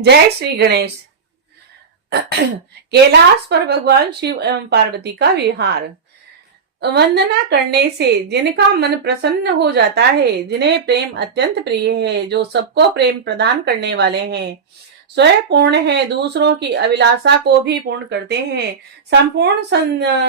जय श्री गणेश। कैलाश पर भगवान शिव एवं पार्वती का विहार। वंदना करने से जिनका मन प्रसन्न हो जाता है, जिन्हें प्रेम अत्यंत प्रिय है, जो सबको प्रेम प्रदान करने वाले हैं, स्वयं पूर्ण है, दूसरों की अभिलाषा को भी पूर्ण करते हैं, संपूर्ण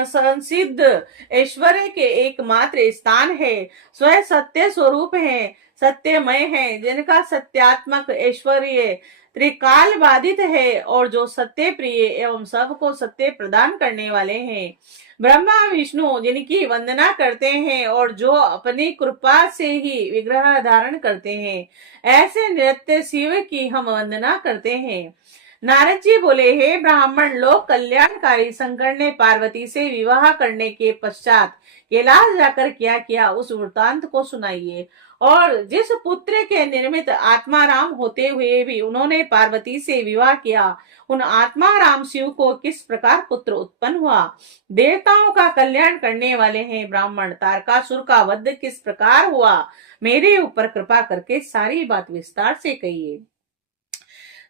संसिद्ध ऐश्वर्य के एकमात्र स्थान है, स्वयं सत्य स्वरूप है, सत्यमय है, जिनका सत्यात्मक ऐश्वर्य त्रिकाल बाधित है और जो सत्य प्रिय एवं सबको सत्य प्रदान करने वाले हैं, ब्रह्मा विष्णु जिनकी वंदना करते हैं और जो अपनी कृपा से ही विग्रह धारण करते हैं, ऐसे नृत्य शिव की हम वंदना करते हैं। नारद जी बोले, हे ब्राह्मण लोक कल्याणकारी शंकर ने पार्वती से विवाह करने के पश्चात कैलाश जाकर क्या किया, उस वृतांत को सुनाइए। और जिस पुत्र के निर्मित आत्माराम होते हुए भी उन्होंने पार्वती से विवाह किया, उन आत्माराम शिव को किस प्रकार पुत्र उत्पन्न हुआ। देवताओं का कल्याण करने वाले हैं ब्राह्मण, तारकासुर का वध किस प्रकार हुआ, मेरे ऊपर कृपा करके सारी बात विस्तार से कहिए।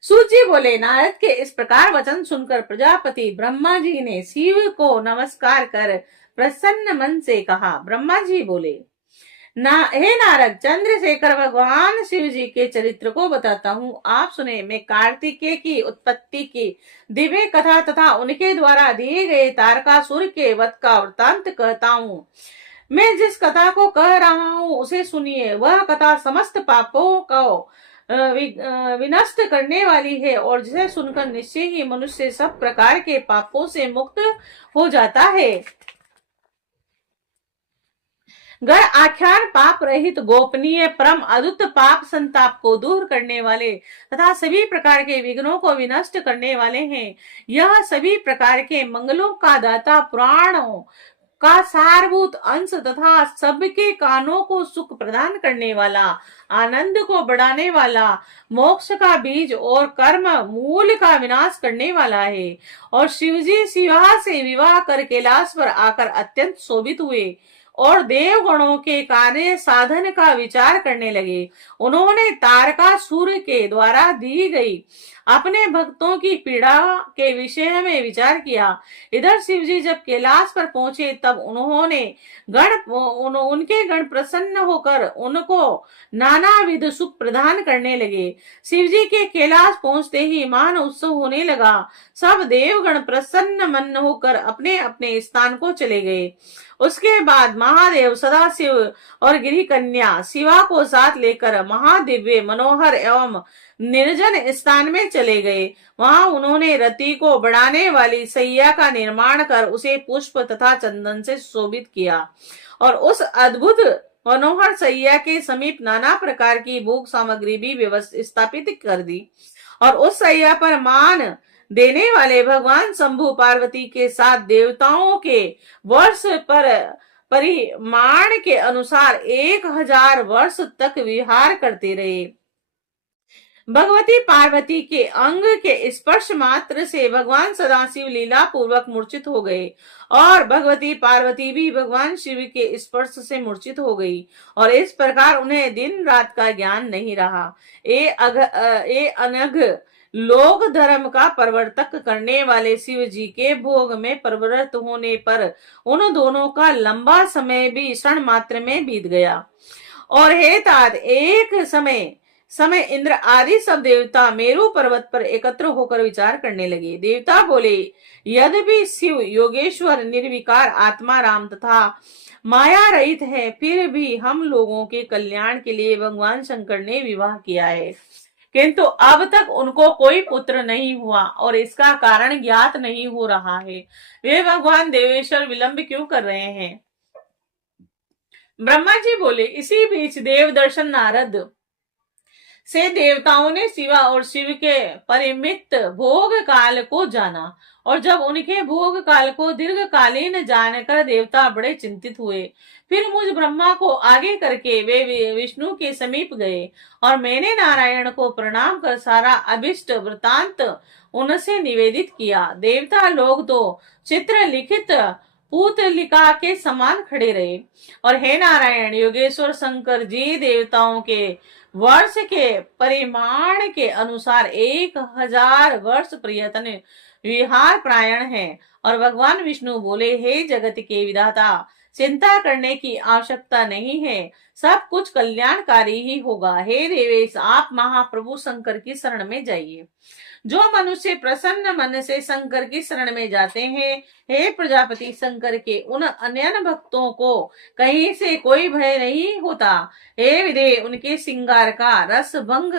सूत जी बोले, नारद के इस प्रकार वचन सुनकर प्रजापति ब्रह्मा जी ने शिव को नमस्कार कर प्रसन्न मन से कहा। ब्रह्मा जी बोले, हे नारद, चंद्रशेखर भगवान शिव जी के चरित्र को बताता हूँ, आप सुने। मैं कार्तिकेय की उत्पत्ति की दिव्य कथा तथा उनके द्वारा दिए गए तारकासुर के वध का वृतांत कहता हूँ। मैं जिस कथा को कह रहा हूँ उसे सुनिए। वह कथा समस्त पापों को विनष्ट करने वाली है और जिसे सुनकर निश्चय ही मनुष्य सब प्रकार के पापों से मुक्त हो जाता है। गण आख्यान पाप रहित गोपनीय परम अद्भुत पाप संताप को दूर करने वाले तथा सभी प्रकार के विघ्नों को विनष्ट करने वाले हैं। यह सभी प्रकार के मंगलों का दाता, पुराणों का सारभूत अंश तथा सबके कानों को सुख प्रदान करने वाला, आनंद को बढ़ाने वाला, मोक्ष का बीज और कर्म मूल का विनाश करने वाला है। और शिवजी शिवा से विवाह कर कैलाश पर आकर अत्यंत शोभित हुए और देवगणों के कार्य साधन का विचार करने लगे। उन्होंने तारकासुर के द्वारा दी गई अपने भक्तों की पीड़ा के विषय में विचार किया। इधर शिवजी जब कैलाश पर पहुंचे तब उनके गण प्रसन्न होकर उनको नानाविध सुख प्रदान करने लगे। शिवजी के कैलाश पहुंचते ही महान उत्सव होने लगा। सब देवगण प्रसन्न मन होकर अपने अपने स्थान को चले गए। उसके बाद महादेव सदाशिव और गिरी कन्या शिवा को साथ लेकर महादिव्य मनोहर एवं निर्जन स्थान में चले गए। वहां उन्होंने रति को बढ़ाने वाली सैया का निर्माण कर उसे पुष्प तथा चंदन से शोभित किया और उस अद्भुत मनोहर सैया के समीप नाना प्रकार की भोग सामग्री भी व्यवस्थित स्थापित कर दी और उस सैया पर मान देने वाले भगवान शंभु पार्वती के साथ देवताओं के वर्ष पर परिमाण के अनुसार 1000 वर्ष तक विहार करते रहे। भगवती पार्वती के अंग के स्पर्श मात्र से भगवान सदाशिव लीला पूर्वक मूर्छित हो गए और भगवती पार्वती भी भगवान शिव के स्पर्श से मूर्छित हो गई और इस प्रकार उन्हें दिन रात का ज्ञान नहीं रहा। ए अनघ लोक धर्म का प्रवर्तक करने वाले शिव जी के भोग में प्रवृत्त होने पर उन दोनों का लंबा समय भी क्षण मात्र में बीत गया। और हे तात, एक समय इंद्र आदि सब देवता मेरु पर्वत पर एकत्र होकर विचार करने लगे। देवता बोले, यद्यपि शिव योगेश्वर निर्विकार आत्मा राम तथा माया रहित है, फिर भी हम लोगों के कल्याण के लिए भगवान शंकर ने विवाह किया है, किंतु अब तक उनको कोई पुत्र नहीं हुआ और इसका कारण ज्ञात नहीं हो रहा है। वे भगवान देवेश्वर विलंब क्यों कर रहे हैं। ब्रह्मा जी बोले, इसी बीच देव दर्शन नारद से देवताओं ने शिवा और शिव के परिमित भोग काल को जाना और जब उनके भोग काल को दीर्घकालीन जानकर देवता बड़े चिंतित हुए। फिर मुझ ब्रह्मा को आगे करके वे विष्णु के समीप गए और मैंने नारायण को प्रणाम कर सारा अभिष्ट वृतांत उनसे निवेदित किया। देवता लोग तो चित्र लिखित पूतलिका के समान खड़े रहे और हे नारायण, योगेश्वर शंकर जी देवताओं के वर्ष के परिमाण के अनुसार 1000 वर्ष प्रयत्न विहार प्रायण है। और भगवान विष्णु बोले, हे जगत के विधाता, चिंता करने की आवश्यकता नहीं है, सब कुछ कल्याणकारी ही होगा। हे देवेश, आप महाप्रभु शंकर की शरण में जाइए। जो मनुष्य प्रसन्न मन से शंकर की शरण में जाते हैं, हे प्रजापति शंकर के उन अन्य भक्तों को कहीं से कोई भय नहीं होता। हे विदे, उनके श्रृंगार का रस भंग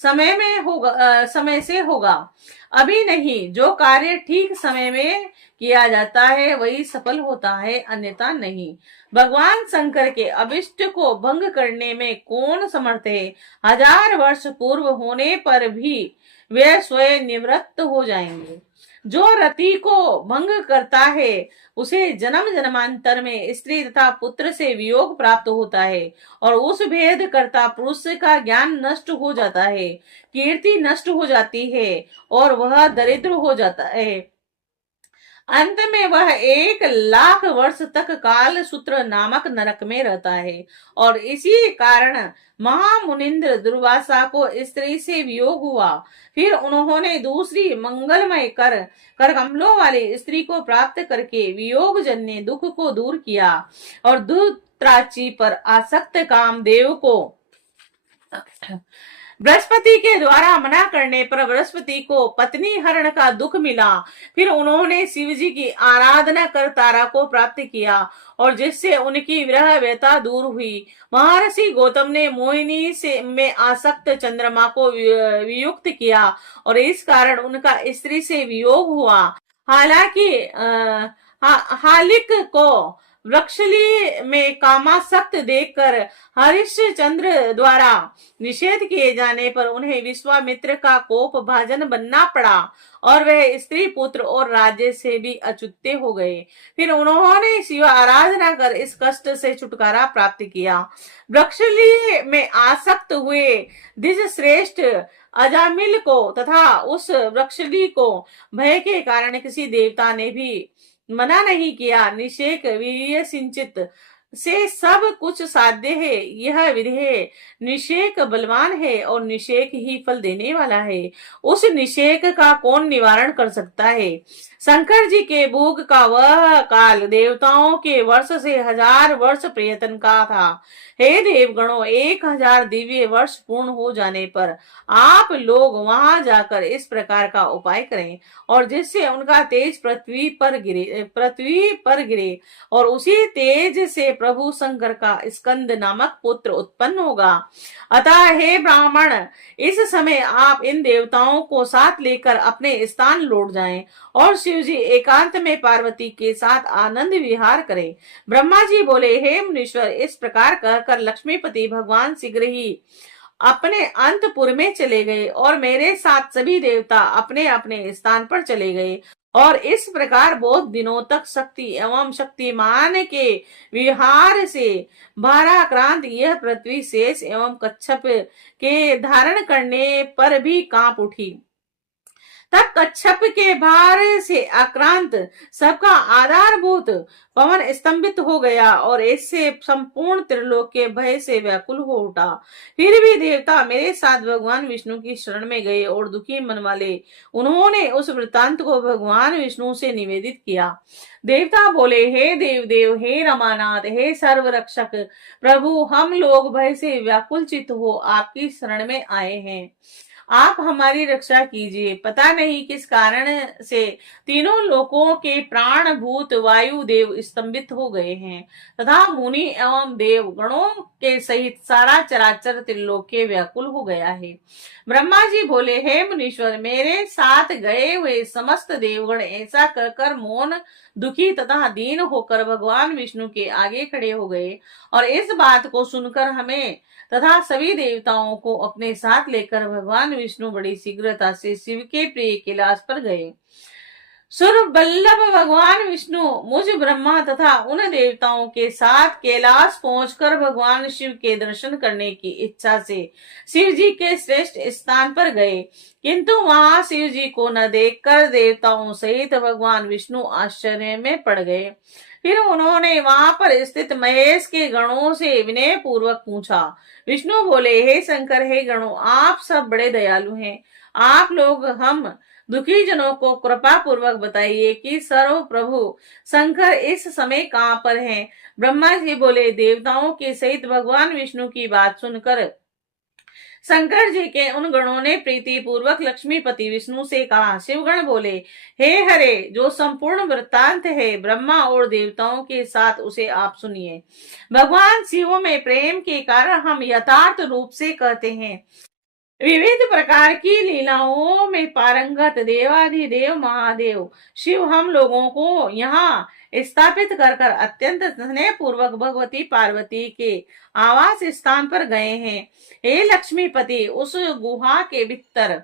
समय से होगा, अभी नहीं। जो कार्य ठीक समय में किया जाता है वही सफल होता है, अन्यथा नहीं। भगवान शंकर के अभिष्ट को भंग करने में कौन समर्थ है? 1000 वर्ष पूर्व होने पर भी वे स्वयं निवृत्त हो जाएंगे। जो रति को भंग करता है उसे जन्म जन्मांतर में स्त्री तथा पुत्र से वियोग प्राप्त होता है, और उस भेद करता पुरुष का ज्ञान नष्ट हो जाता है, कीर्ति नष्ट हो जाती है और वह दरिद्र हो जाता है। अंत में वह 1,00,000 वर्ष तक काल सूत्र नामक नरक में रहता है। और इसी कारण महामुनिंद्र दुर्वासा को स्त्री से वियोग हुआ। फिर उन्होंने दूसरी मंगलमय कर कमलों वाली स्त्री को प्राप्त करके वियोग जन्य दुख को दूर किया, और दूत्राची पर आसक्त कामदेव को बृहस्पति के द्वारा मना करने पर बृहस्पति को पत्नी हरण का दुख मिला। फिर उन्होंने शिव जी की आराधना कर तारा को प्राप्त किया, और जिससे उनकी विरह व्यथा दूर हुई। महर्षि गौतम ने मोहिनी से में आसक्त चंद्रमा को वियुक्त किया, और इस कारण उनका स्त्री से वियोग हुआ। हालांकि हालिक को वृक्षली में कामासक्त देखकर हरिश्चंद्र द्वारा निषेध किए जाने पर उन्हें विश्वामित्र का कोप भाजन बनना पड़ा, और वह स्त्री पुत्र और राज्य से भी अच्युत हो गए। फिर उन्होंने शिव आराधना कर इस कष्ट से छुटकारा प्राप्त किया। वृक्षली में आसक्त हुए द्विज श्रेष्ठ अजामिल को तथा उस वृक्षली को भय के कारण किसी देवता ने भी मना नहीं किया। निषेक वीर्य सिंचित से सब कुछ साध्य है। यह विधेय निषेक बलवान है और निषेक ही फल देने वाला है। उस निषेक का कौन निवारण कर सकता है? शंकर जी के भोग का वह काल देवताओं के वर्ष से 1000 वर्ष प्रयत्न का था। हे देवगणों, 1000 दिव्य वर्ष पूर्ण हो जाने पर आप लोग वहां जाकर इस प्रकार का उपाय करें, और जिससे उनका तेज पृथ्वी पर गिरे और उसी तेज से प्रभु शंकर का स्कंद नामक पुत्र उत्पन्न होगा। अतः हे ब्राह्मण, इस समय आप इन देवताओं को साथ लेकर अपने स्थान लौट जाएं, और शिव जी एकांत में पार्वती के साथ आनंद विहार करें। ब्रह्मा जी बोले, हे मुनीश्वर, इस प्रकार कहकर लक्ष्मीपति भगवान शीघ्र ही अपने अंतपुर में चले गए, और मेरे साथ सभी देवता अपने अपने स्थान पर चले गए। और इस प्रकार बहुत दिनों तक शक्ति एवं शक्तिमान के विहार से भाराक्रांत यह पृथ्वी शेष एवं कच्छप के धारण करने पर भी कांप उठी। तब कच्छप के भार से आक्रांत सबका आधारभूत पवन स्तंभित हो गया, और इससे संपूर्ण त्रिलोक के भय से व्याकुल हो उठा। फिर भी देवता मेरे साथ भगवान विष्णु की शरण में गए, और दुखी मन वाले उन्होंने उस वृतांत को भगवान विष्णु से निवेदित किया। देवता बोले, हे देव, हे रमानाथ, हे सर्व रक्षक प्रभु, हम लोग भय से व्याकुल चित्त हो आपकी शरण में आए हैं, आप हमारी रक्षा कीजिए। पता नहीं किस कारण से तीनों लोकों के प्राण भूत वायु देव स्तंभित हो गए हैं, तथा मुनि एवं देव गणों के सहित सारा चराचर त्रिलोक के व्याकुल हो गया है। ब्रह्मा जी बोले, हे मुनीश्वर, मेरे साथ गए हुए समस्त देवगण ऐसा कहकर मौन, दुखी तथा दीन होकर भगवान विष्णु के आगे खड़े हो गए, और इस बात को सुनकर हमें तथा सभी देवताओं को अपने साथ लेकर भगवान विष्णु बड़ी शीघ्रता से शिव के प्रिय कैलाश पर गए। सुर बल्लभ भगवान विष्णु मुझ ब्रह्मा तथा उन देवताओं के साथ कैलाश पहुंचकर भगवान शिव के दर्शन करने की इच्छा से शिव जी के श्रेष्ठ स्थान पर गए, किंतु वहां शिव जी को न देखकर देवताओं सहित भगवान विष्णु आश्चर्य में पड़ गए। फिर उन्होंने वहां पर स्थित महेश के गणों से विनय पूर्वक पूछा। विष्णु बोले, हे शंकर, हे गणों, आप सब बड़े दयालु हैं। आप लोग हम दुखी जनों को कृपा पूर्वक बताइए कि सर्व प्रभु शंकर इस समय कहाँ पर हैं। ब्रह्मा जी बोले, देवताओं के सहित भगवान विष्णु की बात सुनकर शंकर जी के उन गणों ने प्रीति पूर्वक लक्ष्मीपति विष्णु से कहा। शिवगण बोले, हे हरे, जो संपूर्ण वृत्तांत है ब्रह्मा और देवताओं के साथ उसे आप सुनिए। भगवान शिव में प्रेम के कारण हम यथार्थ रूप से कहते हैं, विविध प्रकार की लीलाओं में पारंगत देवाधिदेव महादेव शिव हम लोगों को यहाँ स्थापित कर कर अत्यंत स्नेह पूर्वक भगवती पार्वती के आवास स्थान पर गए हैं। हे लक्ष्मीपति, उस गुहा के भीतर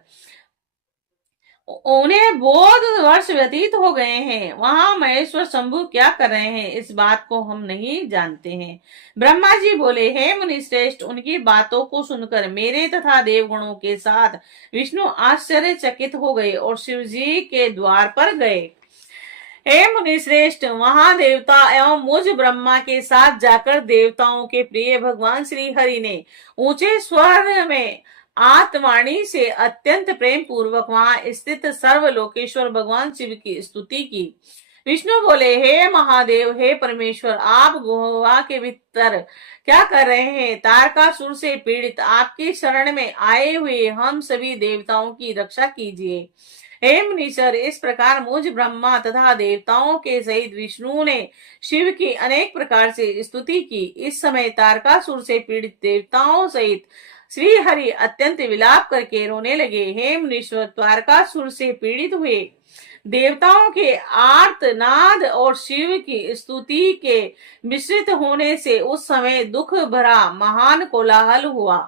उन्हें बहुत वर्ष व्यतीत हो गए हैं। वहां महेश्वर शंभु क्या कर रहे हैं, इस बात को हम नहीं जानते हैं। ब्रह्मा जी बोले, हे मुनि श्रेष्ठ, उनकी बातों को सुनकर मेरे तथा देवगणों के साथ विष्णु आश्चर्यचकित हो गए और शिव जी के द्वार पर गए। हे मुनि श्रेष्ठ, वहां देवता एवं मुझ ब्रह्मा के साथ जाकर देवताओं के प्रिय भगवान श्री हरि ने ऊंचे स्वर में आत्मवाणी से अत्यंत प्रेम पूर्वक वहां स्थित सर्वलोकेश्वर भगवान शिव की स्तुति की। विष्णु बोले, हे महादेव, हे परमेश्वर, आप गुहा के भीतर क्या कर रहे हैं। तारकासुर से पीड़ित आपकी शरण में आए हुए हम सभी देवताओं की रक्षा कीजिए। हे मुनीश्वर, इस प्रकार मुझ ब्रह्मा तथा देवताओं के सहित विष्णु ने शिव की अनेक प्रकार से स्तुति की। इस समय तारकासुर से पीड़ित देवताओं सहित श्री हरि अत्यंत विलाप करके रोने लगे। हे मुनीश्वर, तारकासुर से पीड़ित हुए देवताओं के आर्तनाद और शिव की स्तुति के मिश्रित होने से उस समय दुख भरा महान कोलाहल हुआ।